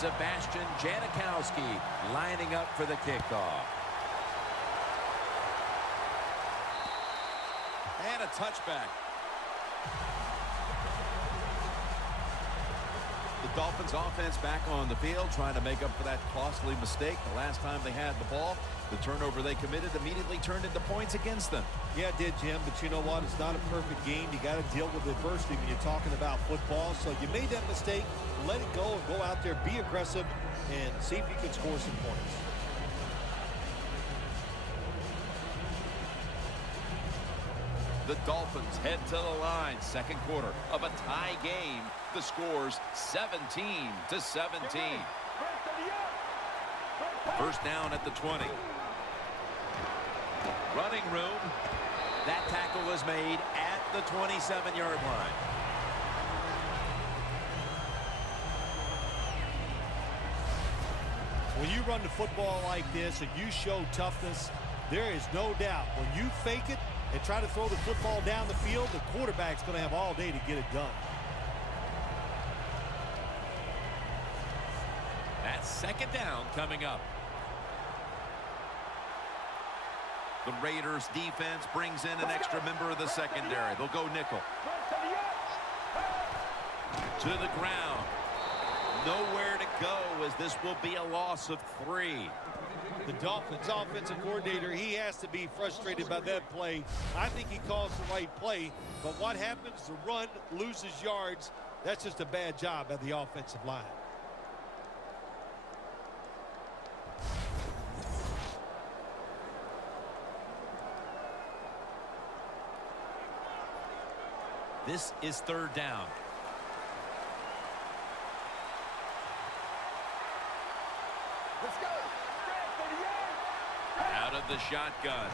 Sebastian Janikowski lining up for the kickoff. And a touchback. The Dolphins offense back on the field trying to make up for that costly mistake the last time they had the ball. The turnover they committed immediately turned into points against them. Yeah, it did, Jim, but you know what? It's not a perfect game. You got to deal with adversity when you're talking about football. So you made that mistake, let it go, and go out there, be aggressive, and see if you can score some points. The Dolphins head to the line. Second quarter of a tie game. The score's 17-17. First down at the 20. Running room. That tackle is made at the 27-yard line. When you run the football like this and you show toughness, there is no doubt when you fake it and try to throw the football down the field, the quarterback's going to have all day to get it done. That's second down coming up. The Raiders defense brings in an extra member of the secondary. They'll go nickel. To the ground. Nowhere to go as this will be a loss of 3. The Dolphins offensive coordinator, he has to be frustrated by that play. I think he calls the right play, but what happens? The run loses yards. That's just a bad job by the offensive line. This is third down. Let's go. Out of the shotgun.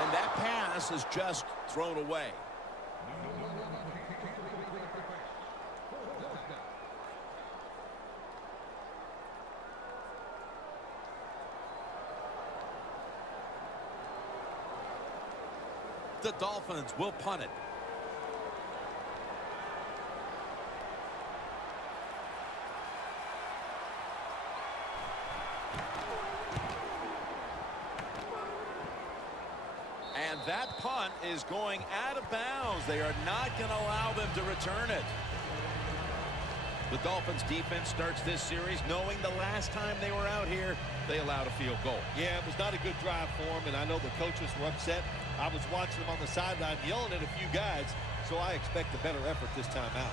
And that pass is just thrown away. The Dolphins will punt it. And that punt is going out of bounds. They are not going to allow them to return it. The Dolphins defense starts this series knowing the last time they were out here, they allowed a field goal. Yeah, it was not a good drive for them, and I know the coaches were upset. I was watching them on the sideline yelling at a few guys, so I expect a better effort this time out.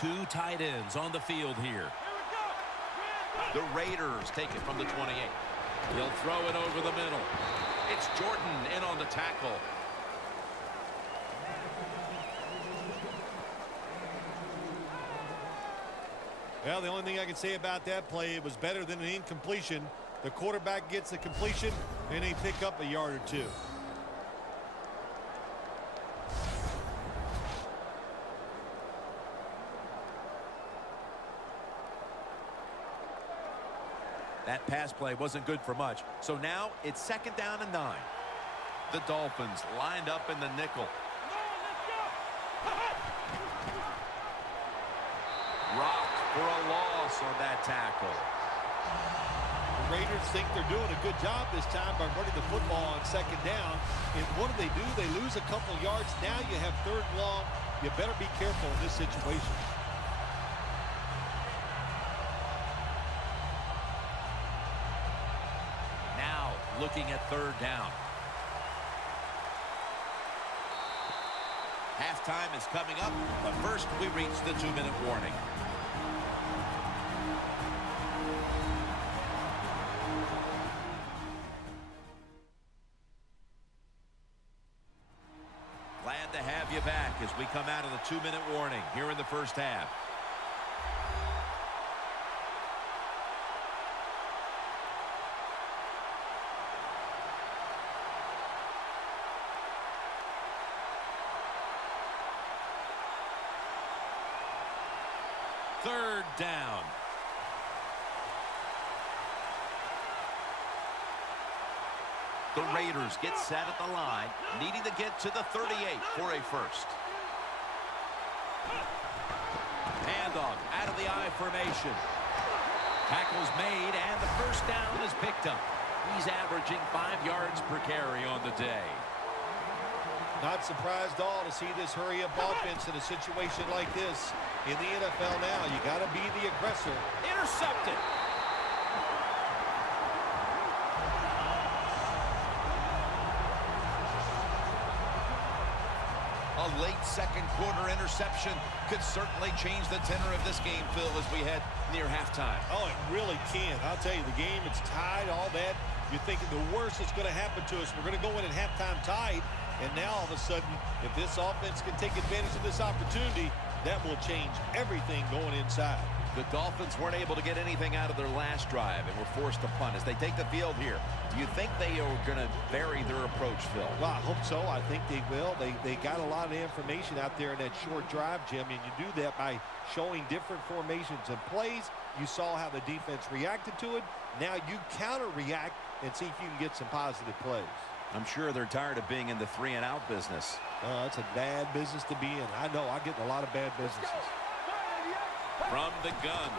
Two tight ends on the field here. The Raiders take it from the 28. He'll throw it over the middle. It's Jordan in on the tackle. Well, the only thing I can say about that play, it was better than an incompletion. The quarterback gets the completion, and they pick up a yard or two. That pass play wasn't good for much. So now it's second down and 9. The Dolphins lined up in the nickel. Rocked for a loss on that tackle. The Raiders think they're doing a good job this time by running the football on second down. And what do? They lose a couple yards. Now you have third and long. You better be careful in this situation. Looking at third down. Halftime is coming up, but first we reach the 2-minute warning. Glad to have you back as we come out of the 2-minute warning here in the first half. 3rd down. The Raiders get set at the line, needing to get to the 38 for a first. Handoff out of the I formation. Tackle's made, and the first down is picked up. He's averaging 5 yards per carry on the day. Not surprised at all to see this hurry-up offense in a situation like this in the NFL now. You got to be the aggressor. Intercepted. A late second quarter interception could certainly change the tenor of this game, Phil, as we head near halftime. Oh, it really can. I'll tell you, the game, it's tied, all that. You're thinking the worst that's going to happen to us. We're going to go in at halftime tied. And now, all of a sudden, if this offense can take advantage of this opportunity, that will change everything going inside. The Dolphins weren't able to get anything out of their last drive and were forced to punt as they take the field here. Do you think they are going to vary their approach, Phil? Well, I hope so. I think they will. They got a lot of information out there in that short drive, Jim, and you do that by showing different formations and plays. You saw how the defense reacted to it. Now you counter-react and see if you can get some positive plays. I'm sure they're tired of being in the 3-and-out business. It's a bad business to be in. I know. I get in a lot of bad businesses. From the gun.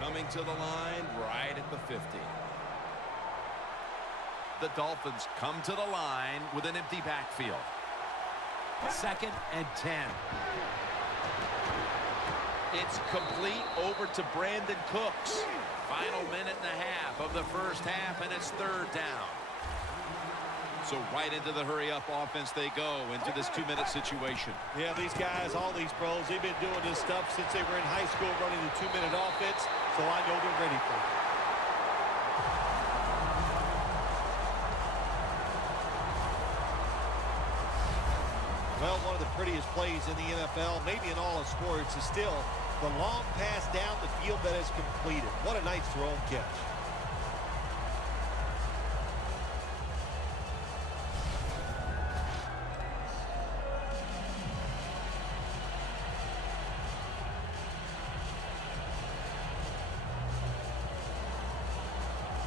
Coming to the line right at the 50. The Dolphins come to the line with an empty backfield. 2nd and 10. It's complete over to Brandon Cooks. Final minute and a half of the first half, and it's 3rd down. So right into the hurry-up offense they go into this 2-minute situation. Yeah, these guys, all these pros, they've been doing this stuff since they were in high school running the 2-minute offense, so I know they're ready for it. Well, one of the prettiest plays in the NFL, maybe in all of sports, is still the long pass down the field that is completed. What a nice throw and catch.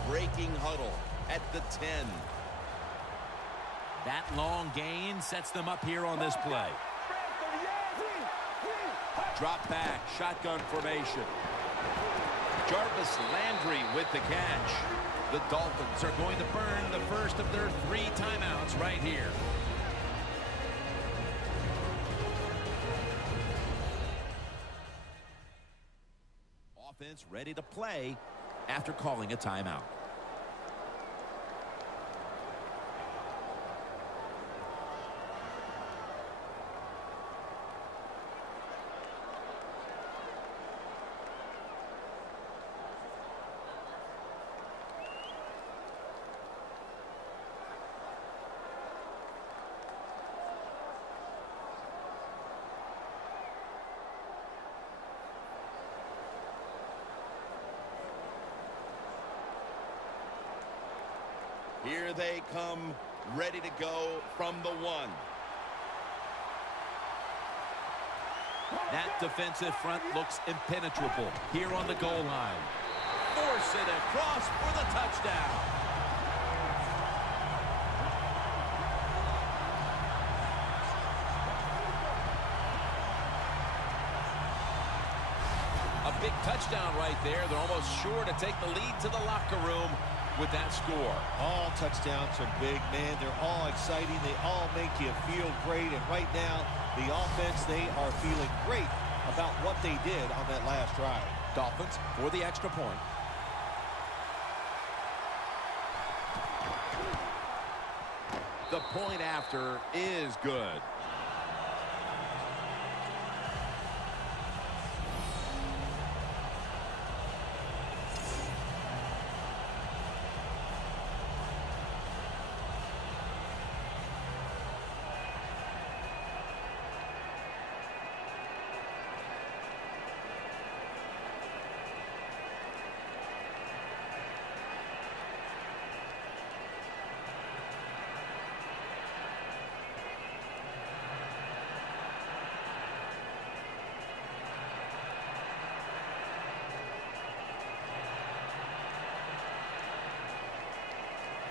Breaking huddle at the 10. That long gain sets them up here on this play. Drop back, shotgun formation. Jarvis Landry with the catch. The Dolphins are going to burn the first of their 3 timeouts right here. Offense ready to play after calling a timeout. Here they come, ready to go from the 1. That defensive front looks impenetrable here on the goal line. Force it across for the touchdown. A big touchdown right there. They're almost sure to take the lead to the locker room with that score. All touchdowns are big, man. They're all exciting. They all make you feel great. And right now, the offense, they are feeling great about what they did on that last drive. Dolphins for the extra point. The point after is good.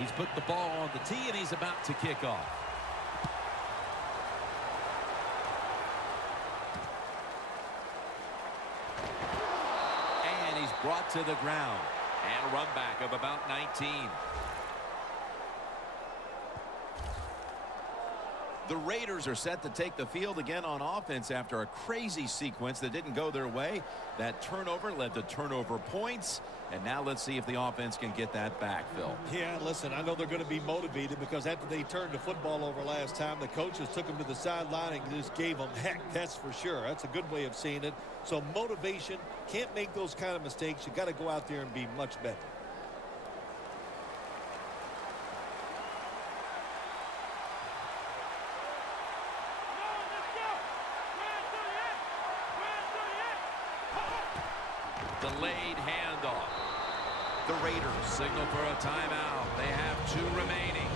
He's put the ball on the tee, and he's about to kick off. And he's brought to the ground. And a run back of about 19. The Raiders are set to take the field again on offense after a crazy sequence that didn't go their way. That turnover led to turnover points. And now let's see if the offense can get that back, Phil. Yeah, listen, I know they're going to be motivated because after they turned the football over last time, the coaches took them to the sideline and just gave them heck, that's for sure. That's a good way of seeing it. So motivation, can't make those kind of mistakes. You got to go out there and be much better. Delayed handoff. The Raiders signal for a timeout. They have 2 remaining.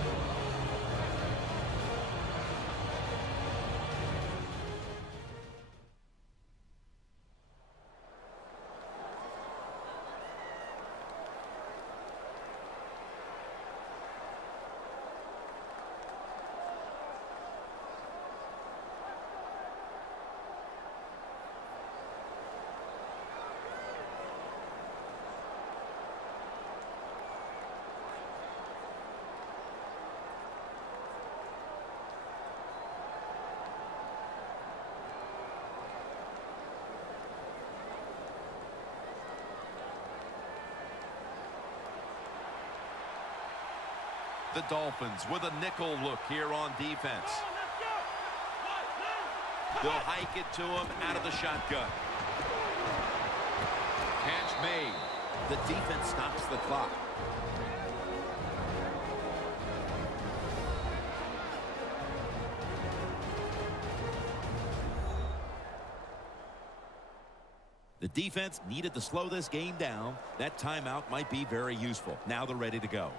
The Dolphins with a nickel look here on defense. They'll hike it to him out of the shotgun. Catch made. The defense stops the clock. The defense needed to slow this game down. That timeout might be very useful. Now they're ready to go.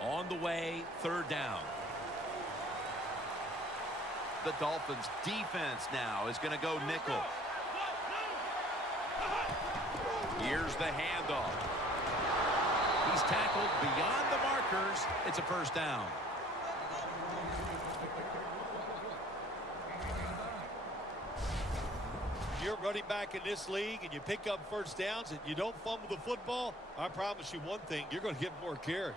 On the way, 3rd down. The Dolphins defense now is going to go nickel. Here's the handoff. He's tackled beyond the markers. It's a 1st down. You're running back in this league and you pick up 1st downs and you don't fumble the football, I promise you one thing, you're going to get more carries.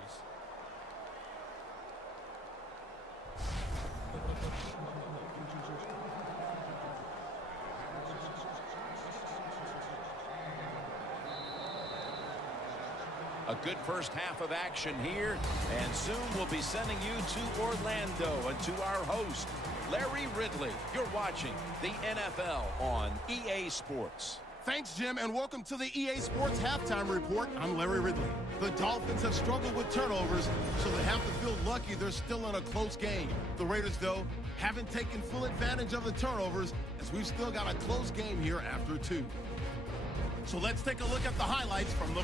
A good first half of action here, and soon we'll be sending you to Orlando and to our host, Larry Ridley. You're watching the NFL on EA Sports. Thanks, Jim, and welcome to the EA Sports Halftime Report. I'm Larry Ridley. The Dolphins have struggled with turnovers, so they have to feel lucky they're still in a close game. The Raiders, though, haven't taken full advantage of the turnovers, as we've still got a close game here after 2. So let's take a look at the highlights from the